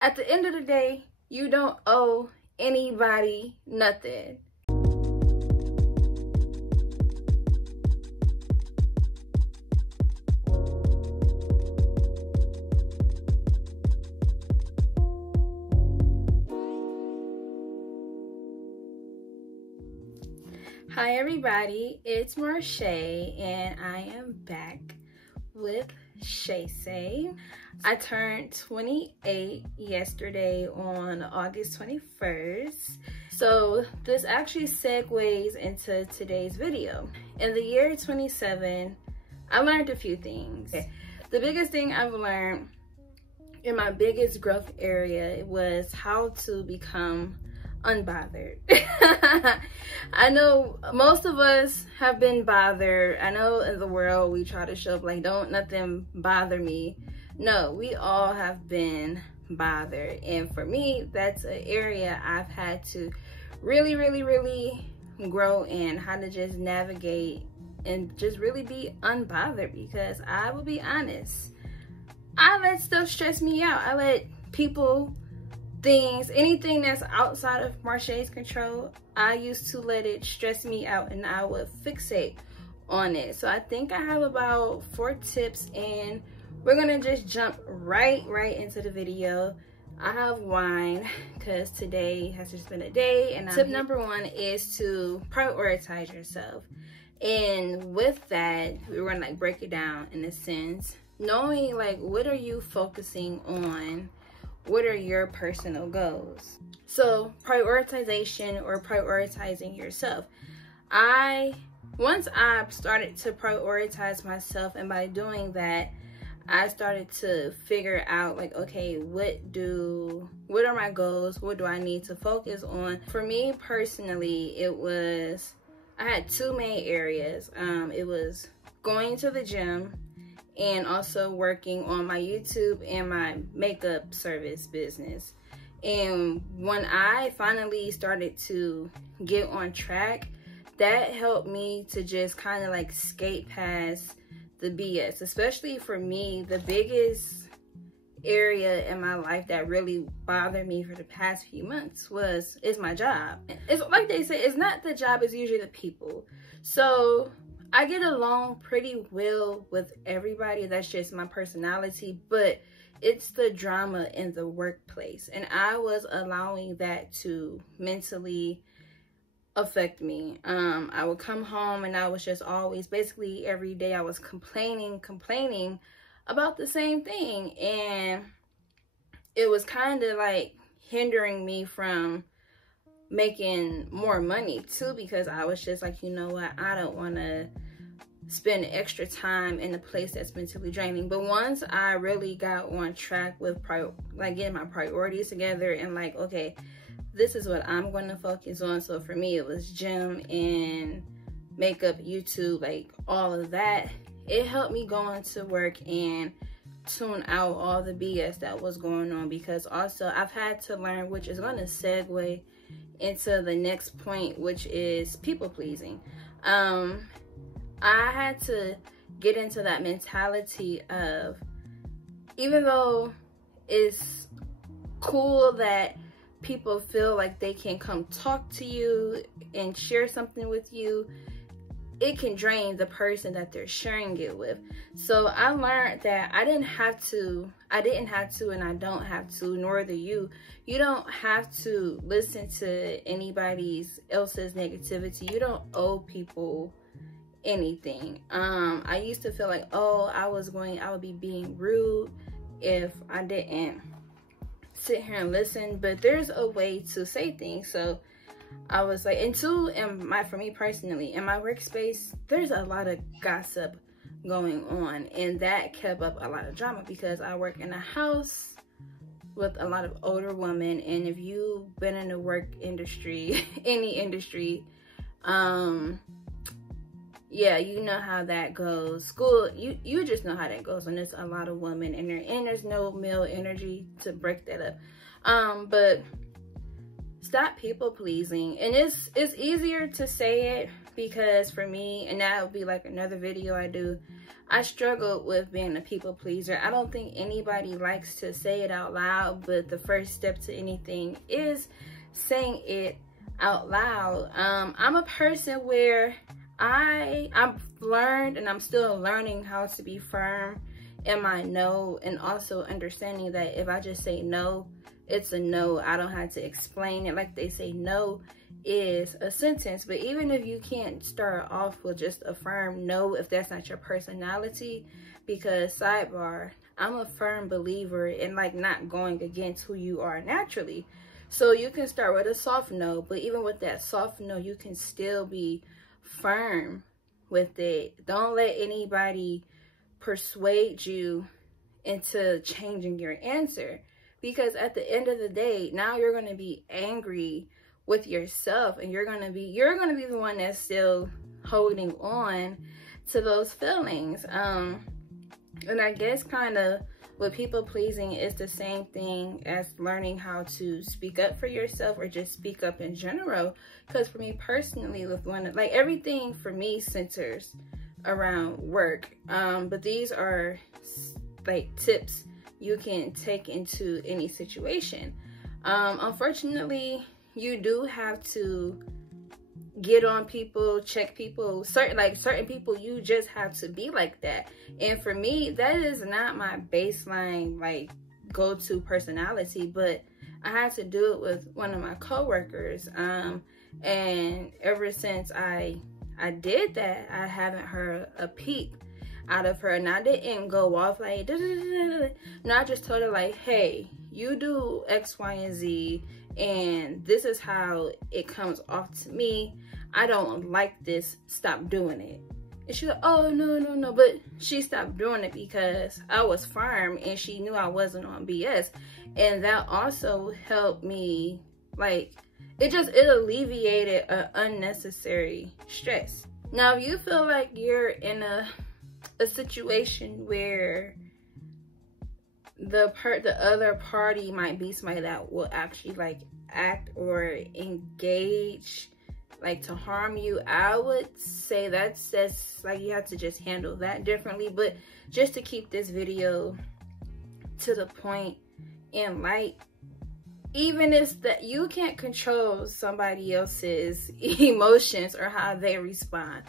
At the end of the day, you don't owe anybody nothing. Hi everybody, it's Marche and I am back with Shay Say. I turned 28 yesterday on August 21st. So this actually segues into today's video. In the year 27, I learned a few things. The biggest thing I've learned in my biggest growth area was how to become unbothered. I know most of us have been bothered. I know in the world we try to show up like, don't nothing bother me. No, we all have been bothered. And for me, that's an area I've had to really grow in, how to just navigate and just really be unbothered, because I will be honest, I let stuff stress me out. I let people, things, anything that's outside of Marche's control, I used to let it stress me out and I would fixate on it. So I think I have about 4 tips and we're gonna just jump right into the video. I have wine because today has just been a day, and tip number 1 is to prioritize yourself. And with that, we're gonna like break it down in a sense, knowing like what are you focusing on. What are your personal goals? So prioritization, or prioritizing yourself. Once I started to prioritize myself, and by doing that, I started to figure out like, okay, what are my goals? What do I need to focus on? For me personally, I had 2 main areas. It was going to the gym and also working on my YouTube and my makeup service business. And when I finally started to get on track, that helped me to just kind of like skate past the BS. Especially for me, the biggest area in my life that really bothered me for the past few months is my job. It's like they say, it's not the job, it's usually the people. So I get along pretty well with everybody. That's just my personality, but it's the drama in the workplace. And I was allowing that to mentally affect me. I would come home and I was just always, basically every day I was complaining about the same thing. And it was kind of like hindering me from making more money too, because I was just like, you know what, I don't want to spend extra time in a place that's mentally draining. But once I really got on track with getting my priorities together and like, okay, this is what I'm going to focus on. So for me, it was gym and makeup, YouTube, like all of that. It helped me go into work and tune out all the BS that was going on, because also I've had to learn, which is going to segue into the next point, which is people pleasing. I had to get into that mentality of, even though it's cool that people feel like they can come talk to you and share something with you, it can drain the person that they're sharing it with. So I learned that I didn't have to, and I don't have to, nor do you. You don't have to listen to anybody else's negativity. You don't owe people anything. I used to feel like, oh, I would be being rude if I didn't sit here and listen. But there's a way to say things. So I was like, for me personally, in my workspace, there's a lot of gossip going on, and that kept up a lot of drama, because I work in a house with a lot of older women. And if you've been in the work industry, any industry, yeah, you know how that goes. School, you just know how that goes when there's a lot of women in there, and there's no male energy to break that up. But stop people pleasing. And it's easier to say it, because for me, and that would be like another video I do, I struggled with being a people pleaser. I don't think anybody likes to say it out loud, but the first step to anything is saying it out loud. I'm a person where I've learned, and I'm still learning how to be firm in my no, and also understanding that if I just say no, it's a no. I don't have to explain it. Like they say, no is a sentence. But even if you can't start off with just a firm no, if that's not your personality, because sidebar, I'm a firm believer in like not going against who you are naturally. So you can start with a soft no, but even with that soft no, you can still be firm with it. Don't let anybody persuade you into changing your answer, because at the end of the day, now you're going to be angry with yourself, and you're going to be the one that's still holding on to those feelings. And I guess kind of with people pleasing is the same thing as learning how to speak up for yourself, or just speak up in general. Because for me personally, with like everything for me centers around work, but these are like tips you can take into any situation. Unfortunately, you do have to get on people, check people, certain people, you just have to be like that. And for me, that is not my baseline like go-to personality, but I had to do it with one of my coworkers. And ever since I did that, I haven't heard a peep out of her. And I didn't go off like da, da, da, da, da. No, I just told her like, hey, you do X, Y, and Z, and this is how it comes off to me. I don't like this, stop doing it. And she's like, oh, no. But she stopped doing it because I was firm, and she knew I wasn't on BS. And that also helped me, like, it alleviated an unnecessary stress. Now, if you feel like you're in a situation where the other party might be somebody that will actually like act or engage like to harm you, I would say that's like you have to just handle that differently. But just to keep this video to the point and light, even if that you can't control somebody else's emotions or how they respond,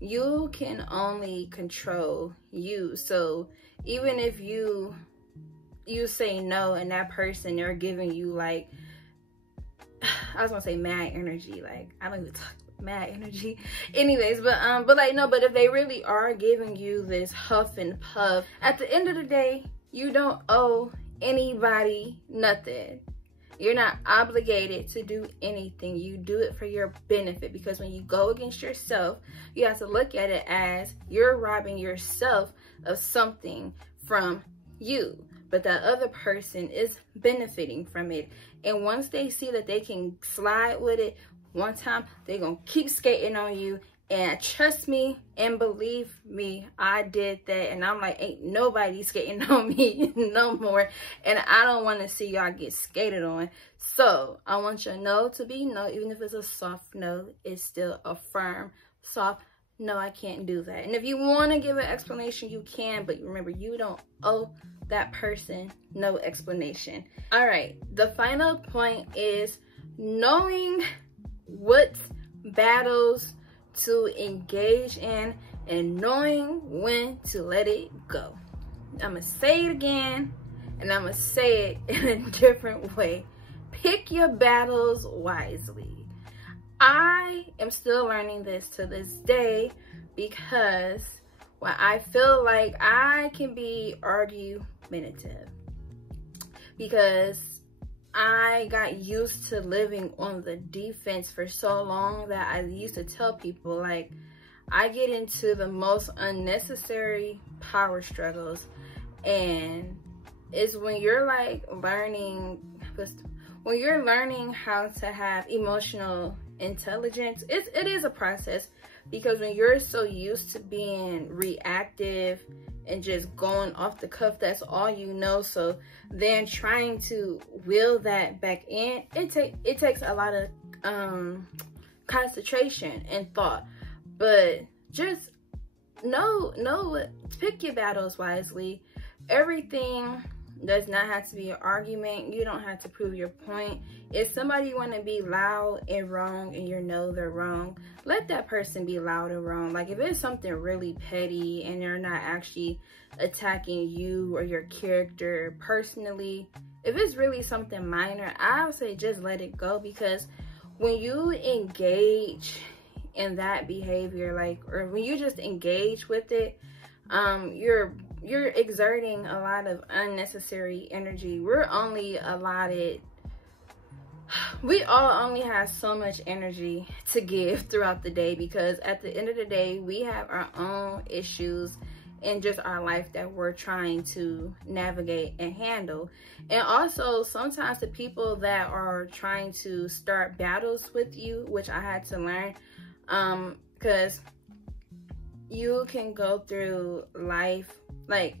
you can only control you. So even if you say no and that person, they're giving you like, I was gonna say mad energy, like I don't even talk mad energy anyways, but like no, but if they really are giving you this huff and puff, at the end of the day, you don't owe anybody nothing. You're not obligated to do anything. You do it for your benefit, because when you go against yourself, you have to look at it as you're robbing yourself of something from you, but that other person is benefiting from it. And once they see that they can slide with it one time, they're gonna keep skating on you. And trust me and believe me, I did that, and I'm like, ain't nobody skating on me no more, and I don't want to see y'all get skated on. So I want your no to be no. Even if it's a soft no, it's still a firm soft no. I can't do that. And if you want to give an explanation, you can, but remember, you don't owe that person no explanation. All right, the final point is knowing what battles to engage in and knowing when to let it go. I'm gonna say it again, and I'm gonna say it in a different way. Pick your battles wisely. I am still learning this to this day, because when I feel like I can be argumentative, because I got used to living on the defense for so long that I used to tell people, like, I get into the most unnecessary power struggles. And it's when you're like learning how to have emotional intelligence, it is a process, because when you're so used to being reactive and just going off the cuff, that's all you know. So then trying to wheel that back in, it takes a lot of concentration and thought. But just pick your battles wisely. Everything does not have to be an argument. You don't have to prove your point. If somebody want to be loud and wrong and you know they're wrong, let that person be loud and wrong. Like if it's something really petty and they're not actually attacking you or your character personally, if it's really something minor, I would say just let it go, because when you engage in that behavior, like, or when you just engage with it, you're exerting a lot of unnecessary energy. We all only have so much energy to give throughout the day, because at the end of the day, we have our own issues in just our life that we're trying to navigate and handle. And also, sometimes the people that are trying to start battles with you, which I had to learn, because you can go through life, like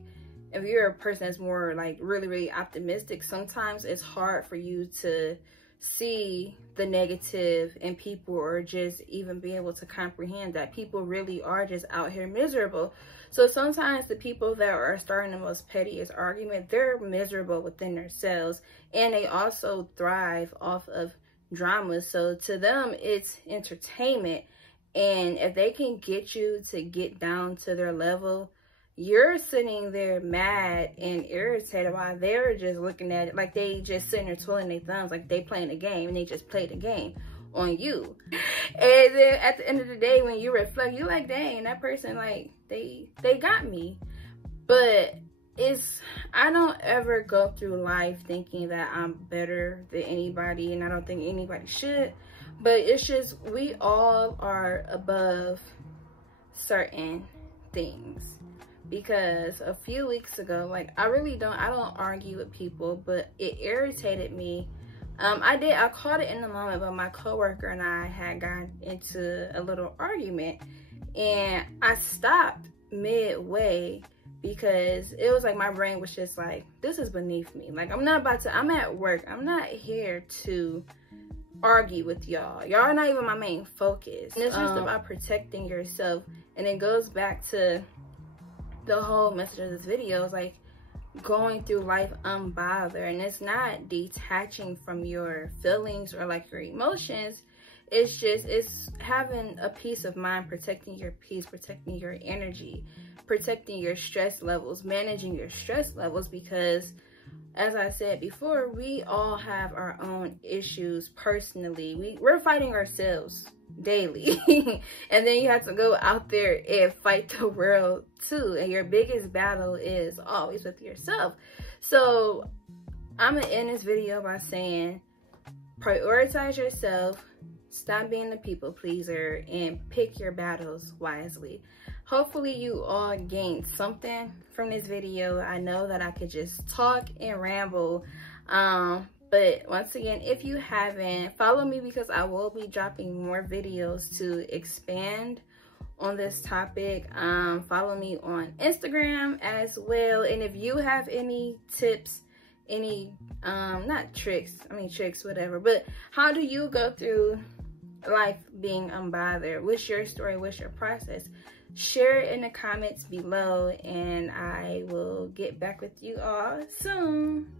if you're a person that's more like really optimistic, sometimes it's hard for you to see the negative in people, or just even be able to comprehend that people really are just out here miserable. So sometimes the people that are starting the most pettiest argument, they're miserable within themselves, and they also thrive off of drama. So to them, it's entertainment. And if they can get you to get down to their level, you're sitting there mad and irritated while they're just looking at it like they just sitting there twirling their thumbs like they playing a game, and they just played the game on you. And then at the end of the day, when you reflect, you're like, dang, that person, like, they got me. But I don't ever go through life thinking that I'm better than anybody, and I don't think anybody should. But it's just, we all are above certain things. Because a few weeks ago, like, I don't argue with people, but it irritated me. I caught it in the moment, but my coworker and I had gotten into a little argument, and I stopped midway because it was like my brain was just like, this is beneath me. Like, I'm at work. I'm not here to argue with y'all. Y'all are not even my main focus. And it's just about protecting yourself. And it goes back to the whole message of this video, is like going through life unbothered. And it's not detaching from your feelings or like your emotions. It's having a peace of mind, protecting your peace, protecting your energy, protecting your stress levels, managing your stress levels, because as I said before, we all have our own issues personally. We're fighting ourselves daily. And then you have to go out there and fight the world too. And your biggest battle is always with yourself. So I'm gonna end this video by saying, prioritize yourself, stop being a people pleaser, and pick your battles wisely. Hopefully you all gained something from this video. I know that I could just talk and ramble, but once again, if you haven't, follow me, because I will be dropping more videos to expand on this topic. Follow me on Instagram as well. And if you have any tips, any not tricks, tricks, whatever, but how do you go through life being unbothered? What's your story? What's your process? Share it in the comments below, and I will get back with you all soon.